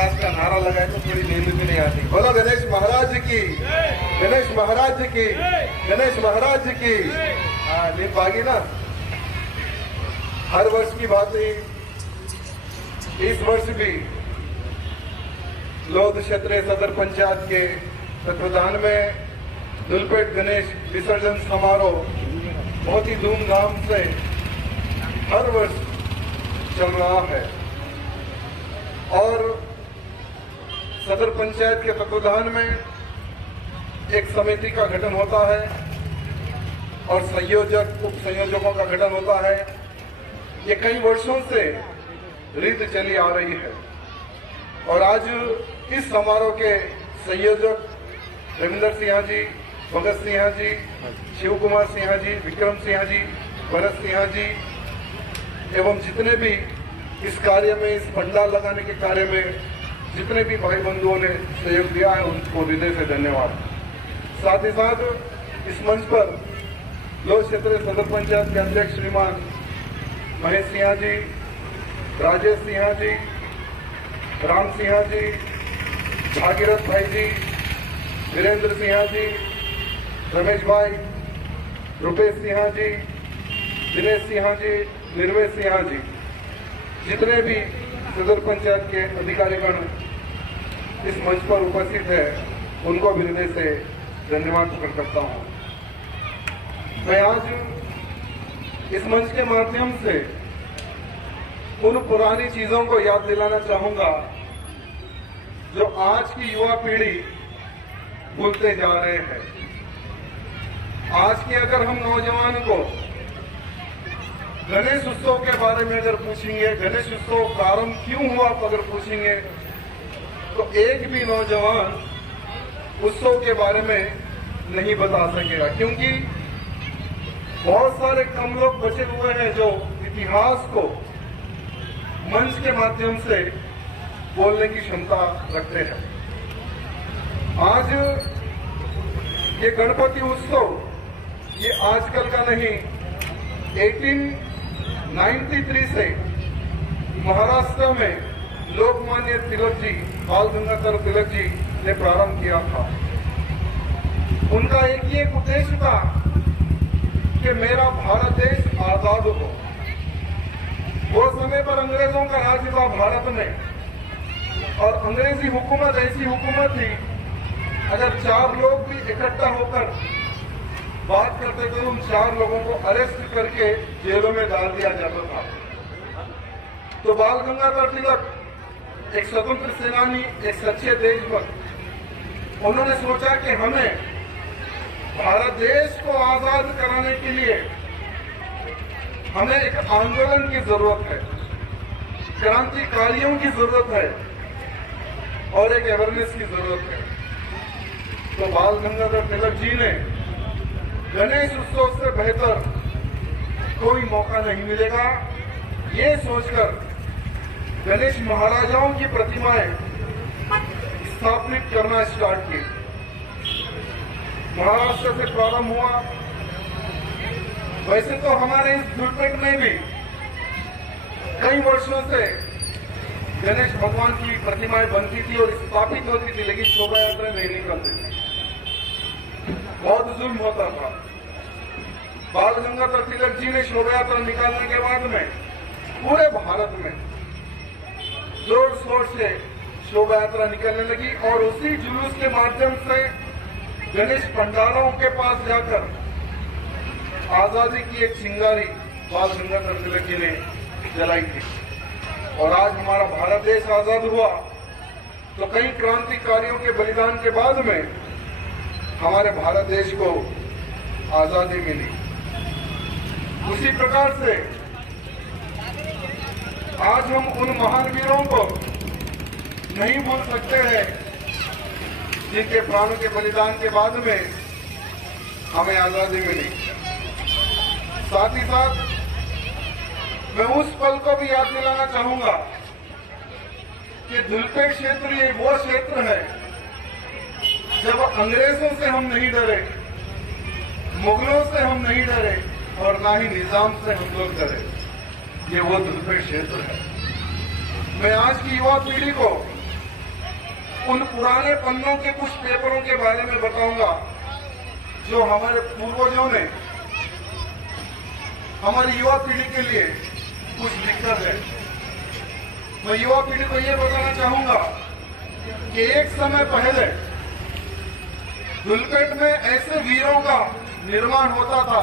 महाराज का नारा लगाए तो थोड़ी नींद भी नहीं आती। बोलो गणेश महाराज की, गणेश महाराज की, गणेश महाराज की। हाँ, नींद भागी ना। हर वर्ष की बात ही इस वर्ष भी लोध क्षेत्रीय सदर पंचायत के तत्वाधान में धुलपेट गणेश विसर्जन समारोह बहुत ही धूमधाम से हर वर्ष चल रहा है और सदर पंचायत के तत्वाधान में एक समिति का गठन होता है और संयोजक उप संयोजकों का गठन होता है। ये कई वर्षों से रीत चली आ रही है और आज इस समारोह के संयोजक रविंदर सिंह जी, भगत सिंह जी, शिव कुमार सिंह जी, विक्रम सिंह जी, भरत सिंह जी एवं जितने भी इस कार्य में, इस पंडाल लगाने के कार्य में जितने भी भाई बंधुओं ने सहयोग दिया है उनको हृदय से धन्यवाद। साथ ही साथ इस मंच पर लोध क्षेत्रीय सदर पंचायत के अध्यक्ष श्रीमान महेश सिंह जी, राजेश सिंह जी, राम सिंह जी, भागीरथ भाई जी, वीरेंद्र सिंह जी, रमेश भाई, रुपेश सिंह जी, दिनेश सिंह जी, निर्वेश सिंह जी, जितने भी सदर पंचायत के अधिकारीगण इस मंच पर उपस्थित है उनको भी हृदय से धन्यवाद प्रकट करता हूं। मैं आज इस मंच के माध्यम से उन पुरानी चीजों को याद दिलाना चाहूंगा जो आज की युवा पीढ़ी भूलते जा रहे हैं। आज के अगर हम नौजवान को गणेश उत्सव के बारे में अगर पूछेंगे, गणेश उत्सव प्रारंभ क्यों हुआ अगर पूछेंगे तो एक भी नौजवान उत्सव के बारे में नहीं बता सकेगा, क्योंकि बहुत सारे कम लोग बचे हुए हैं जो इतिहास को मंच के माध्यम से बोलने की क्षमता रखते हैं। आज ये गणपति उत्सव ये आजकल का नहीं, 1893 से महाराष्ट्र में लोकमान्य तिलक जी, बाल गंगाधर तिलक जी ने प्रारंभ किया था। उनका एक ही एक उद्देश्य था कि मेरा भारत देश आजाद हो। वो समय पर अंग्रेजों का राज था भारत में और अंग्रेजी हुकूमत ऐसी हुकूमत थी, अगर 4 लोग भी इकट्ठा होकर बात करते थे उन 4 लोगों को अरेस्ट करके जेलों में डाल दिया जाता था। तो बाल गंगाधर तिलक एक स्वतंत्र सेनानी, एक सच्चे देशभक्त, उन्होंने सोचा कि हमें भारत देश को आजाद कराने के लिए हमें एक आंदोलन की जरूरत है, क्रांतिकारियों की जरूरत है और एक अवेयरनेस की जरूरत है। तो बाल गंगाधर तिलक जी ने गणेश उत्सव से बेहतर कोई मौका नहीं मिलेगा, ये सोचकर गणेश महाराजाओं की प्रतिमाएं स्थापित करना स्टार्ट की। महाराष्ट्र से प्रारंभ हुआ। वैसे तो हमारे इस धुलपेट में भी कई वर्षों से गणेश भगवान की प्रतिमाएं बनती थी और स्थापित होती थी, लेकिन शोभा यात्रा नहीं निकलती थी, बहुत जुल्म होता था। बाल गंगाधर तिलक जी ने शोभा यात्रा निकालने के बाद में पूरे भारत में जोर शोर से शोभा यात्रा निकलने लगी और उसी जुलूस के माध्यम से गणेश पंडालों के पास जाकर आजादी की एक चिंगारी बाल गंगाधर तिलक जी ने जलाई थी। और आज हमारा भारत देश आजाद हुआ तो कई क्रांतिकारियों के बलिदान के बाद में हमारे भारत देश को आजादी मिली। उसी प्रकार से आज हम उन महान वीरों को नहीं भूल सकते हैं जिनके प्राणों के बलिदान के बाद में हमें आजादी मिली। साथ ही साथ मैं उस पल को भी याद दिलाना चाहूंगा कि धुलपेट क्षेत्र ये वो क्षेत्र है जब अंग्रेजों से हम नहीं डरे, मुगलों से हम नहीं डरे और ना ही निजाम से हम लोग डरे। ये वो धुलपेट क्षेत्र है। मैं आज की युवा पीढ़ी को उन पुराने पन्नों के कुछ पेपरों के बारे में बताऊंगा जो हमारे पूर्वजों ने हमारी युवा पीढ़ी के लिए कुछ लिखकर है। मैं युवा पीढ़ी को यह बताना चाहूंगा कि एक समय पहले धुलपेट में ऐसे वीरों का निर्माण होता था,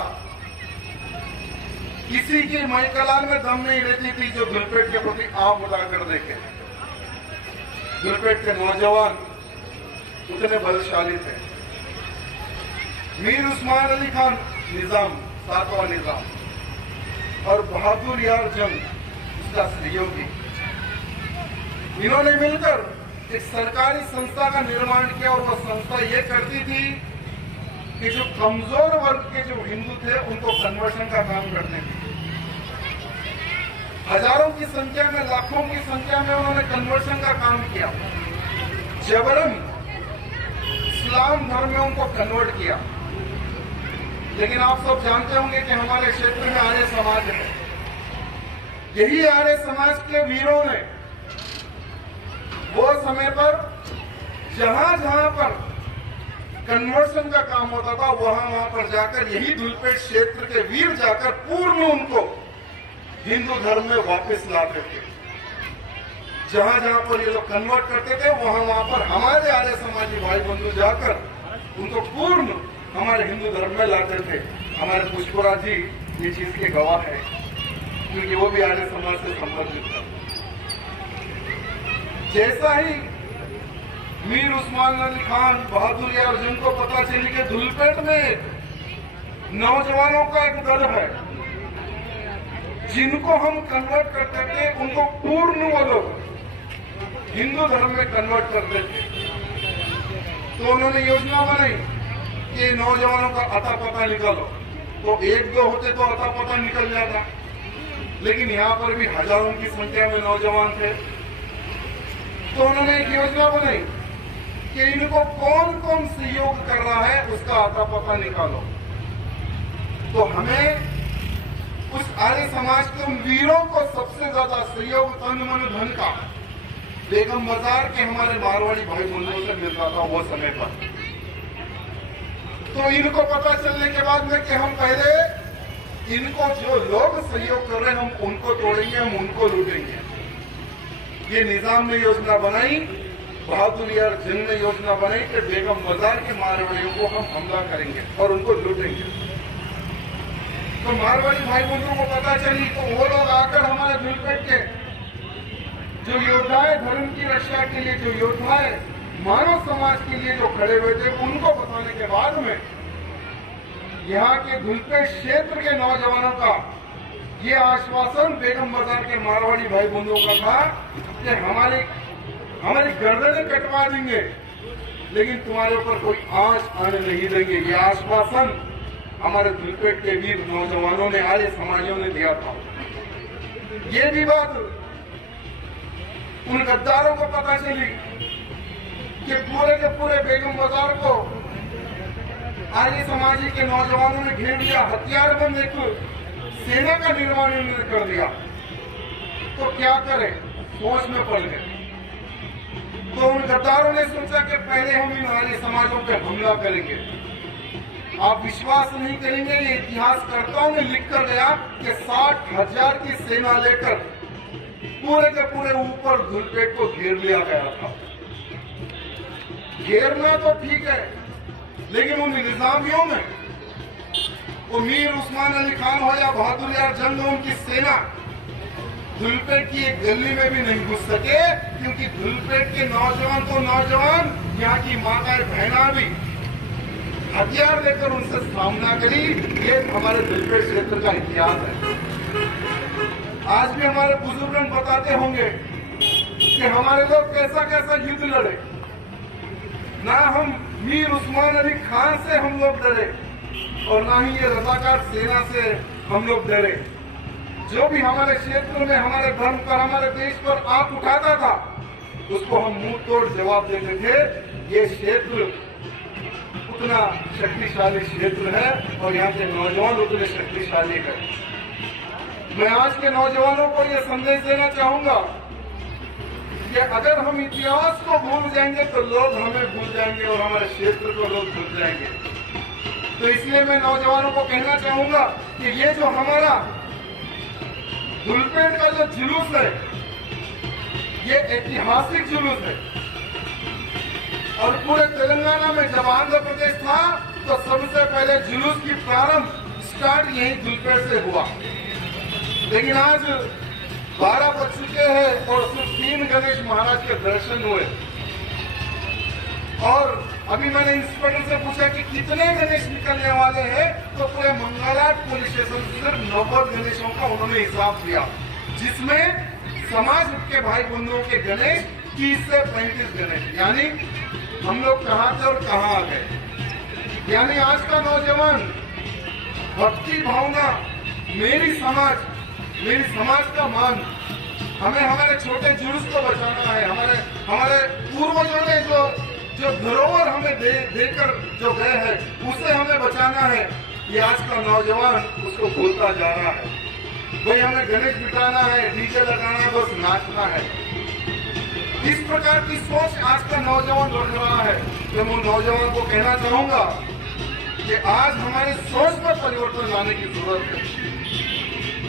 किसी की मैकलान में दम नहीं रहती थी जो धुलपेट के प्रति आम उठाकर देखे। धुलपेट के नौजवान उतने बलशाली थे। मीर उस्मान अली खान निजाम, सातवां निजाम, और बहादुर यार जंग उसका सहयोगी, इन्होंने मिलकर एक सरकारी संस्था का निर्माण किया और वह संस्था ये करती थी कि जो कमजोर वर्ग के जो हिंदू थे उनको कन्वर्शन का काम करते थे। हजारों की संख्या में, लाखों की संख्या में उन्होंने कन्वर्शन का काम किया। जबरन इस्लाम धर्म में उनको कन्वर्ट किया। लेकिन आप सब जानते होंगे कि हमारे क्षेत्र में आर्य समाज है। यही आर्य समाज के वीरों ने वो समय पर जहां जहां पर कन्वर्शन का काम होता था वहां पर जाकर, यही धुलपेट क्षेत्र के वीर जाकर पूर्ण उनको हिंदू धर्म में वापस लाते थे। जहां जहां पर ये लोग कन्वर्ट करते थे वहां पर हमारे आर्य समाजी भाई बंधु जाकर उनको पूर्ण हमारे हिंदू धर्म में लाते थे। हमारे पुष्पराज जी ये चीज के गवाह है, क्योंकि वो भी आर्य समाज से संबंधित है। जैसा ही मीर उस्मान अली खान, बहादुर यार जंग को पता चली कि धुलपेट में नौजवानों का एक दल है जिनको हम कन्वर्ट करते थे, उनको पूर्ण वो लोग हिंदू धर्म में कन्वर्ट करते थे, तो उन्होंने योजना बनाई कि नौजवानों का अता पता निकालो। तो एक दो होते तो अता पता निकल जाता, लेकिन यहाँ पर भी हजारों की संख्या में नौजवान थे। तो उन्होंने एक योजना बनाई कि इनको कौन कौन सहयोग कर रहा है उसका आता पता निकालो। तो हमें उस आर्य समाज के उन वीरों को सबसे ज्यादा सहयोग तन मन धन का बेगम बाजार के हमारे मारवाड़ी भाई बंधुओं से मिलता था वो समय पर। तो इनको पता चलने के बाद में कि हम पहले इनको जो लोग सहयोग कर रहे हैं हम उनको तोड़ेंगे, हम उनको लूटेंगे। ये निजाम ने योजना बनाई, बहादुर यार जंग ने योजना बनाई कि बेगम बाजार के मारवाड़ियों को हम हमला करेंगे और उनको लूटेंगे। तो मारवाड़ी भाई बंधुओं को पता चली तो वो लोग आकर हमारे धुलपेट के जो योद्धा है धर्म की रक्षा के लिए, जो योद्धा है मानव समाज के लिए जो खड़े हुए थे, उनको बताने के बाद में यहाँ के धुलपेट क्षेत्र के नौजवानों का ये आश्वासन बेगम बाजार के मारवाड़ी भाई बंधुओं का था कि हमारी गर्दनें कटवा देंगे लेकिन तुम्हारे ऊपर कोई आंच आने नहीं देंगे। ये आश्वासन हमारे धुलपेट के वीर नौजवानों ने, आर्य समाजियों ने दिया था। ये भी बात उन गद्दारों को पता चली कि पूरे के पूरे बेगम बाजार को आर्य समाजी के नौजवानों ने घेर लिया, हथियारबंद एक सेना का निर्माण इन्होंने कर दिया। तो क्या करें, सोच में पड़ गए। तो उन गद्दारों ने सोचा कि पहले हम इन आर्य समाजों पे हमला करेंगे। आप विश्वास नहीं करेंगे, ये इतिहासकर्ताओं ने लिख कर गया कि 60,000 की सेना लेकर पूरे के पूरे ऊपर धुलपेट को घेर लिया गया था। घेरना तो ठीक है, लेकिन उन निजामियों में वो मीर उस्मान अली खान हो या बहादुर यार जंग हो, उनकी सेना धुलपेट की एक गली में भी नहीं घुस सके, क्योंकि धुलपेट के नौजवान तो नौजवान, यहाँ की माताएं बहना भी हथियार लेकर उनसे सामना करी। ये हमारे धुलपेट क्षेत्र का इतिहास है। आज भी हमारे बुजुर्ग बताते होंगे कि हमारे लोग कैसा कैसा युद्ध लड़े। ना हम मीर उस्मान अली खान से हम लोग डरे और ना ही ये रजाकार सेना से हम लोग डरे। जो भी हमारे क्षेत्र में हमारे धर्म पर, हमारे देश पर आंख उठाता था उसको हम मुंह तोड़ जवाब देते थे। ये क्षेत्र उतना शक्तिशाली क्षेत्र है और यहाँ के नौजवान उतने शक्तिशाली है। मैं आज के नौजवानों को यह संदेश देना चाहूंगा कि अगर हम इतिहास को भूल जाएंगे तो लोग हमें भूल जाएंगे और हमारे क्षेत्र को लोग भूल जाएंगे। तो इसलिए मैं नौजवानों को कहना चाहूंगा कि ये जो हमारा धुलपेट का जो जुलूस है, ये ऐतिहासिक जुलूस है। और पूरे तेलंगाना में जब आंध्र प्रदेश था तो सबसे पहले जुलूस की प्रारंभ स्टार्ट यही धुलपेट से हुआ। लेकिन आज 12 बज चुके हैं और सिर्फ 3 गणेश महाराज के दर्शन हुए। और अभी मैंने इंस्पेक्टर से पूछा कि कितने गणेश निकलने वाले हैं, तो पूरे मंगलाट पुलिस स्टेशन से सिर्फ 90 गणेशों का उन्होंने हिसाब दिया, जिसमें समाज के भाई बंधुओं के गणेश 30 से 35 गणेश। यानी हम लोग कहाँ थे और कहाँ आ गए। यानी आज का नौजवान भक्ति भावना, मेरी समाज का मान, हमें हमारे छोटे जुलूस को बचाना है। हमारे पूर्वजों ने जो धरोहर हमें देकर जो गए हैं, उसे हमें बचाना है। ये आज का नौजवान उसको भूलता जा रहा है। भाई हमें गणेश बिठाना है, डीजे लगाना है, बस नाचना है। इस प्रकार की सोच आज का नौजवान रख रहा है। तो मैं नौजवान को कहना चाहूंगा कि आज हमारी सोच पर परिवर्तन लाने की जरूरत है।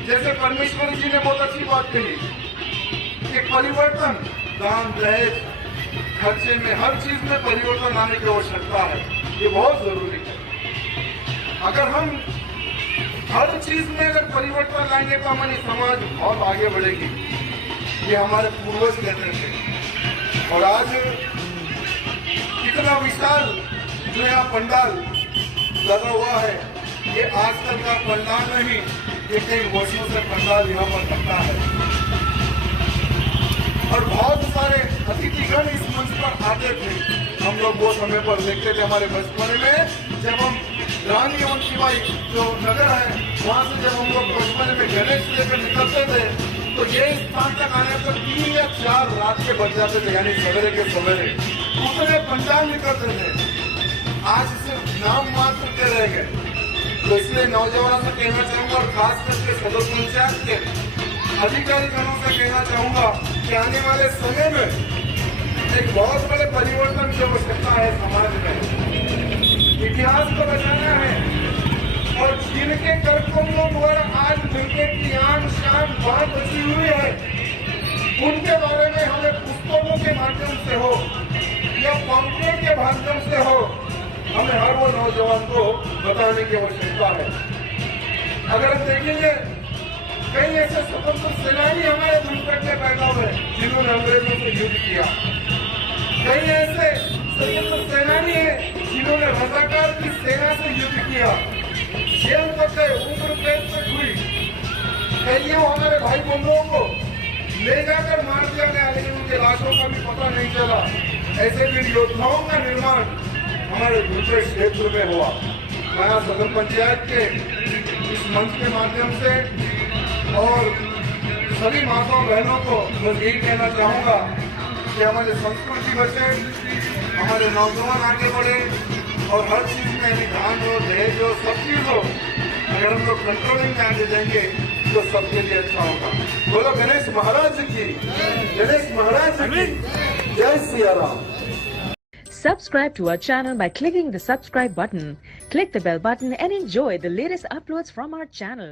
जैसे परमेश्वर जी ने बहुत अच्छी बात कही कि परिवर्तन, दान दहेज खर्चे में, हर चीज में परिवर्तन लाने की आवश्यकता है। ये बहुत जरूरी है। अगर हम हर चीज में अगर परिवर्तन लाएंगे तो हमारी समाज बहुत आगे बढ़ेगी। ये हमारे पूर्वज कहते थे। और आज इतना विशाल जो यहाँ पंडाल लगा हुआ है, ये आजकल का पंडाल नहीं, ये कई वर्षों से पंडाल यहाँ पर लगता है। और बहुत सारे अतिथिगण इस मंच पर आते थे। हम लोग वो समय पर देखते थे हमारे बचपन में, जब हम रानी एवं शिवाई जो नगर है, वहाँ से जब हम लोग बचपन में गणेश लेकर निकलते थे, तो ये स्थान तक आने पर 3 या 4 रात के बज जाते थे, यानी सवेरे के सवेरे उतने पंडाल निकलते थे। आज सिर्फ नाम मात्र के रह गए। तो इसलिए नौजवानों से कहना चाहूंगा, और खास करके सदर पंचायत के अधिकारीगणों से कहना चाहूंगा कि आने वाले समय में एक बहुत बड़े परिवर्तन की आवश्यकता है समाज में। इतिहास को बचाना है और जिनके कर्तव्यों द्वारा आज धुलपेट की आन शान बात बची हुई है, उनके बारे में हमें पुस्तकों के माध्यम से हो या पॉम्पलेट के माध्यम से हो, हमें हर वो नौजवान को बताने की आवश्यकता है। अगर हम देखेंगे, कई ऐसे स्वतंत्र सेनानी हमारे धुलपेट में पैदा हुए जिन्होंने अंग्रेजों से युद्ध किया। कई ऐसे स्वतंत्र सेनानी हैं जिन्होंने रजाकार की सेना से युद्ध किया, जेल तक उम्र कैद तक हुई। कईयों हमारे भाई बंधुओं को ले जाकर मार दिया गया, लेकिन उनके लाशों का भी पता नहीं चला। ऐसे वीर योद्धाओं का निर्माण हमारे दूसरे क्षेत्र में हुआ। मैं सदर पंचायत के इस मंच के माध्यम से और सभी माताओं बहनों को बस यही कहना चाहूंगा कि हमारे संस्कृति बचे, हमारे नौजवान आगे बढ़े और हर चीज में ध्यान हो, दहेज हो, सब चीज हो, अगर हम लोग कंट्रोलिंग में आगे जाएंगे तो सबके लिए अच्छा होगा। बोलो गणेश महाराज की, गणेश महाराज की जय Siya Ram. Subscribe to our channel by clicking the subscribe button. Click the bell button and enjoy the latest uploads from our channel.